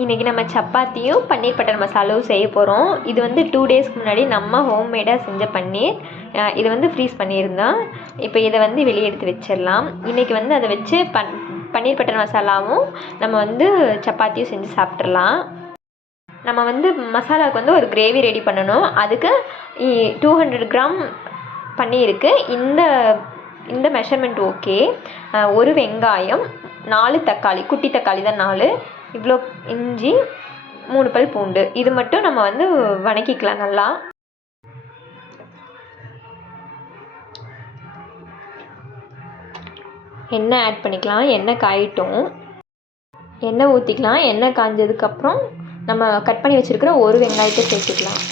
இன்றைக்கி நம்ம சப்பாத்தியும் பன்னீர் பட்டர் மசாலாவும் செய்ய போகிறோம் இது வந்து டூ டேஸ்க்கு முன்னாடி நம்ம ஹோம்மேடாக செஞ்ச பன்னீர். இது வந்து ஃப்ரீஸ் பண்ணியிருந்தோம். இப்போ இதை வந்து வெளியே எடுத்து வச்சிடலாம். இன்றைக்கி வந்து அதை வச்சு பன் பன்னீர் பட்டர் மசாலாவும் நம்ம வந்து சப்பாத்தியும் செஞ்சு சாப்பிட்றலாம் நம்ம வந்து மசாலாவுக்கு வந்து ஒரு கிரேவி ரெடி பண்ணணும். அதுக்கு டூ ஹண்ட்ரட் கிராம் பன்னீருக்கு இந்த இந்த மெஷர்மெண்ட் ஓகே ஒரு வெங்காயம் நாலு தக்காளி குட்டி தக்காளி தான் நாலு. இவ்வளோ இஞ்சி மூணு பல் பூண்டு. இது மட்டும் நம்ம வந்து வணக்கிக்கலாம் நல்லா. எண்ணெய் ஆட் பண்ணிக்கலாம். எண்ணெய் காயிட்டும். எண்ணெய் ஊற்றிக்கலாம் எண்ணெய் காய்ஞ்சதுக்கப்புறம் நம்ம கட் பண்ணி வச்சுருக்கிற ஒரு வெங்காயத்தை சேர்த்துக்கலாம்.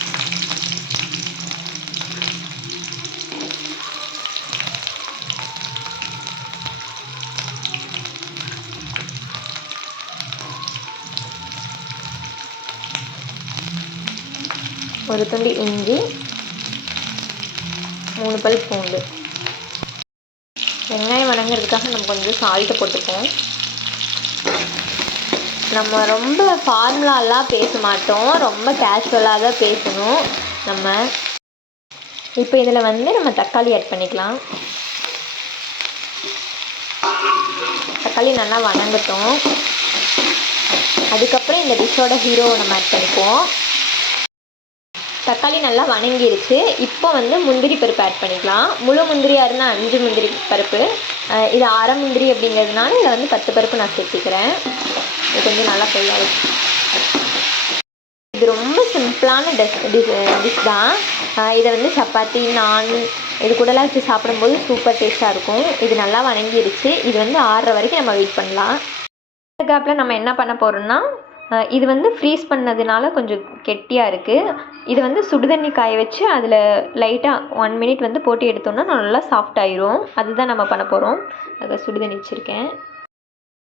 ஒரு துண்டு இஞ்சி மூணு பல் பூண்டு. வெங்காயம் வணங்குறதுக்காக நம்ம கொஞ்சம் சால்ட்டு போட்டுப்போம். நம்ம ரொம்ப ஃபார்முலாலாம் பேச மாட்டோம். ரொம்ப கேஷுவலாக தான் பேசணும். நம்ம இப்போ இதில் வந்து நம்ம தக்காளி ஆட் பண்ணிக்கலாம். தக்காளி நல்லா வணங்கட்டும். அதுக்கப்புறம் இந்த டிஷ்ஷோட ஹீரோவை நம்ம ஆட் பண்ணிப்போம். தக்காளி நல்லா வணங்கிருச்சு. இப்போ வந்து முந்திரி பருப்பு ஆட் பண்ணிக்கலாம். முழு முந்திரியாக இருந்தால் அஞ்சு முந்திரி பருப்பு. இது அரை முந்திரி அப்படிங்கிறதுனால இதில் வந்து பத்து பருப்பு நான் சேர்த்துக்கிறேன். இது கொஞ்சம் நல்லா ஃப்ரை இது ரொம்ப சிம்பிளான டிஸ் டிஷ் டிஷ் தான். இதை வந்து சப்பாத்தி நான் இது கூடலாம் வச்சு சாப்பிடும்போது சூப்பர் டேஸ்ட்டாக இருக்கும். இது நல்லா வணங்கிருச்சு. இது வந்து ஆறுற வரைக்கும் நம்ம வெயிட் பண்ணலாம். இந்த கேப்பில் நம்ம என்ன பண்ண போகிறோம்னா இது வந்து ஃப்ரீஸ் பண்ணதுனால கொஞ்சம் கெட்டியாக இருக்குது இது வந்து சுடுதண்ணி காய வச்சு அதில் லைட்டாக ஒன் மினிட் வந்து போட்டு எடுத்தோம்னா நல்லா சாஃப்ட் ஆயிரும். அதுதான் நம்ம பண்ண போகிறோம் அதுக்கு சுடுதண்ணி வச்சுருக்கேன்.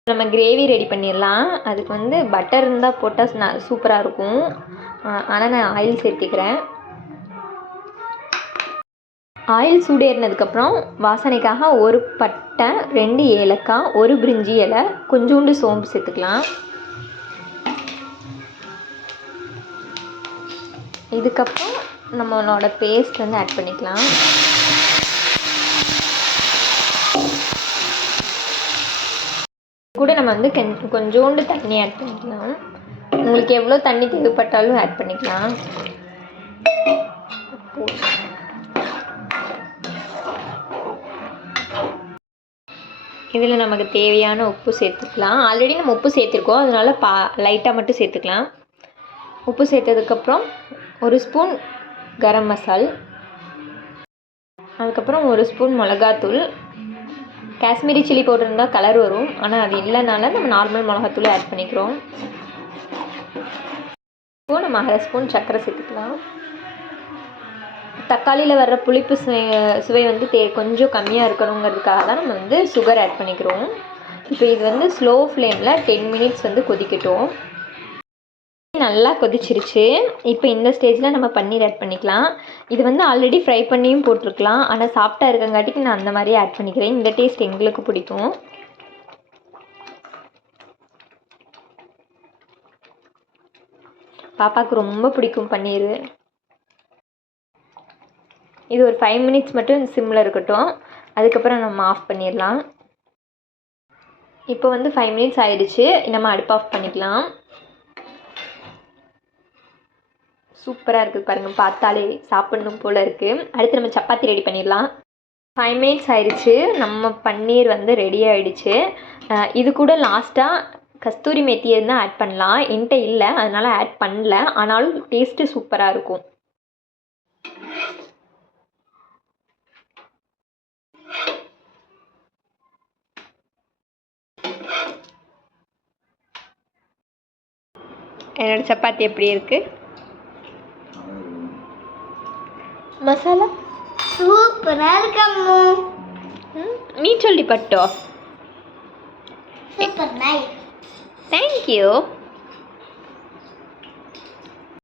நம்ம கிரேவி ரெடி பண்ணிடலாம் அதுக்கு வந்து பட்டர் இருந்தால் போட்டால் ந சூப்பராக இருக்கும். ஆனால் நான் ஆயில் சேர்த்திக்கிறேன். ஆயில் சூடேறினதுக்கப்புறம் வாசனைக்காக ஒரு பட்டை ரெண்டு ஏலக்காய் ஒரு பிரிஞ்சி இலை கொஞ்சோண்டு சோம்பு சேர்த்துக்கலாம். இதுக்கப்புறம் நம்மளோட பேஸ்ட் வந்து ஆட் பண்ணிக்கலாம். கூட நம்ம வந்து கொஞ்சோண்டு தண்ணி ஆட் பண்ணிக்கலாம். உங்களுக்கு எவ்வளோ தண்ணி தேவைப்பட்டாலும் ஆட் பண்ணிக்கலாம். இதில் நமக்கு தேவையான உப்பு சேர்த்துக்கலாம். ஆல்ரெடி நம்ம உப்பு சேர்த்துருக்கோம். அதனால் பா லைட்டாக மட்டும் சேர்த்துக்கலாம். உப்பு சேர்த்ததுக்கப்புறம் ஒரு ஸ்பூன் கரம் மசால் அதுக்கப்புறம் ஒரு ஸ்பூன் மிளகாத்தூள். காஷ்மீரி சில்லி பவுடர் இருந்தால் கலர் வரும். ஆனால் அது இல்லைனால நம்ம நார்மல் மிளகாத்தூள் ஆட் பண்ணிக்கிறோம். இப்போ நம்ம அரை ஸ்பூன் சர்க்கரை சேர்த்துக்கலாம். தக்காளியில் வர்ற புளிப்பு சுவை சுவை வந்து தே கொஞ்சம் கம்மியாக இருக்கணுங்கிறதுக்காக தான் நம்ம வந்து சுகர் ஆட் பண்ணிக்கிறோம். இப்போ இது வந்து ஸ்லோ ஃப்ளேமில் டென் மினிட்ஸ் வந்து கொதிக்கட்டும். நல்லா கொதிச்சிருச்சு. இப்போ இந்த ஸ்டேஜில் நம்ம பன்னீர் ஆட் பண்ணிக்கலாம். இது வந்து ஆல்ரெடி ஃப்ரை பண்ணியும் போட்டிருக்கலாம். ஆனால் சாஃப்டாக இருக்கங்காட்டிக்கு நான் அந்த மாதிரியே ஆட் பண்ணிக்கிறேன். இந்த டேஸ்ட் எங்களுக்கு பிடிக்கும். பாப்பாவுக்கு ரொம்ப பிடிக்கும் பன்னீர் இது ஒரு ஃபைவ் மினிட்ஸ் மட்டும் சிம்மில் இருக்கட்டும். அதுக்கப்புறம் நம்ம ஆஃப் பண்ணிடலாம். இப்போ வந்து ஃபைவ் மினிட்ஸ் ஆயிடுச்சு. நம்ம அடுப்பு ஆஃப் பண்ணிக்கலாம். சூப்பராக இருக்குது பாருங்கள் பார்த்தாலே சாப்பிடணும் போல் இருக்குது அடுத்து நம்ம சப்பாத்தி ரெடி பண்ணிடலாம். ஃபைவ் மினிட்ஸ் ஆயிடுச்சு. நம்ம பன்னீர் வந்து ரெடி ஆகிடுச்சு இது கூட லாஸ்ட்டாக கஸ்தூரி மெத்தியை தான் ஆட் பண்ணலாம். என்கிட்ட இல்லை. அதனால் ஆட் பண்ணல. ஆனாலும் டேஸ்ட்டு சூப்பராக இருக்கும். என்னோட சப்பாத்தி எப்படி இருக்குது மசாலா? சூப்பரா இருக்கம்மு. நீ சொல்லி பட்டோ. Super nice thank you